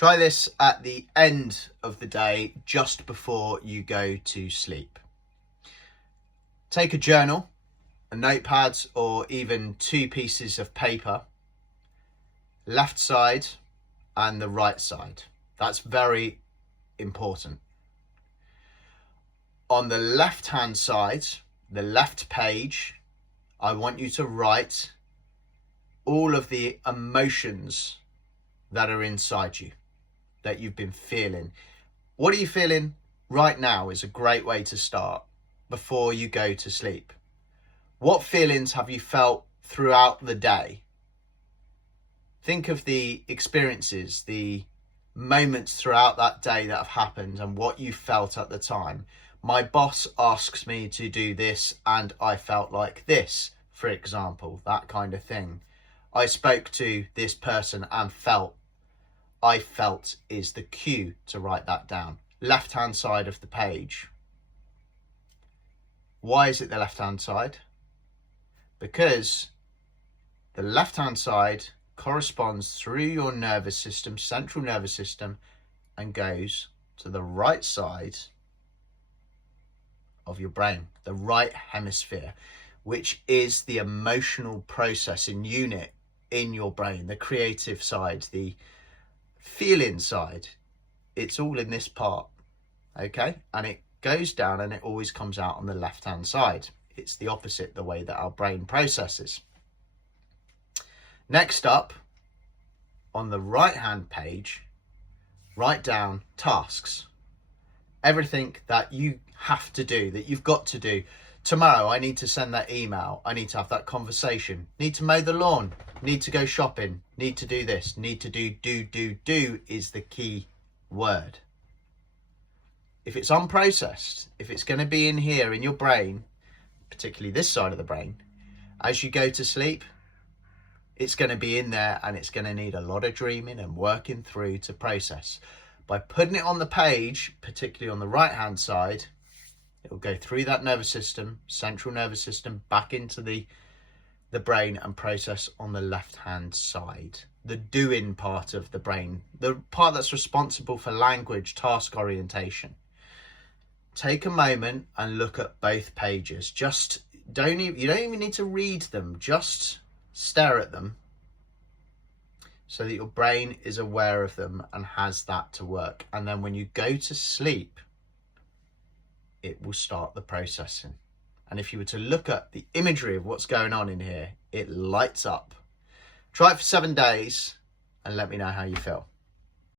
Try this at the end of the day, just before you go to sleep. Take a journal, a notepad, or even 2 pieces of paper, left side and the right side. That's very important. On the left hand side, the left page, I want you to write all of the emotions that are inside you, that you've been feeling. What are you feeling right now is a great way to start before you go to sleep. What feelings have you felt throughout the day? Think of the experiences, the moments throughout that day that have happened and what you felt at the time. My boss asks me to do this and I felt like this, for example, that kind of thing. I spoke to this person and felt. I felt is the cue to write that down. Left hand side of the page. Why is it the left hand side? Because the left hand side corresponds through your nervous system, central nervous system, and goes to the right side of your brain, the right hemisphere, which is the emotional processing unit in your brain, the creative side, the feeling side. It's all in this part, okay? And it goes down and it always comes out on the left hand side. It's the opposite, the way that our brain processes. Next up, on the right hand page, write down tasks. Everything that you have to do, that you've got to do. Tomorrow I need to send that email, I need to have that conversation, need to mow the lawn, need to go shopping, need to do this, need to do is the key word. If it's unprocessed, if it's going to be in here in your brain, particularly this side of the brain, as you go to sleep, it's going to be in there and it's going to need a lot of dreaming and working through to process. By putting it on the page, particularly on the right hand side, it will go through that nervous system, central nervous system, back into the brain and process on the left hand side. The doing part of the brain, the part that's responsible for language, task orientation. Take a moment and look at both pages. You don't even need to read them, just stare at them so that your brain is aware of them and has that to work. And then when you go to sleep, it will start the processing. And if you were to look at the imagery of what's going on in here, it lights up. Try it for 7 days and let me know how you feel.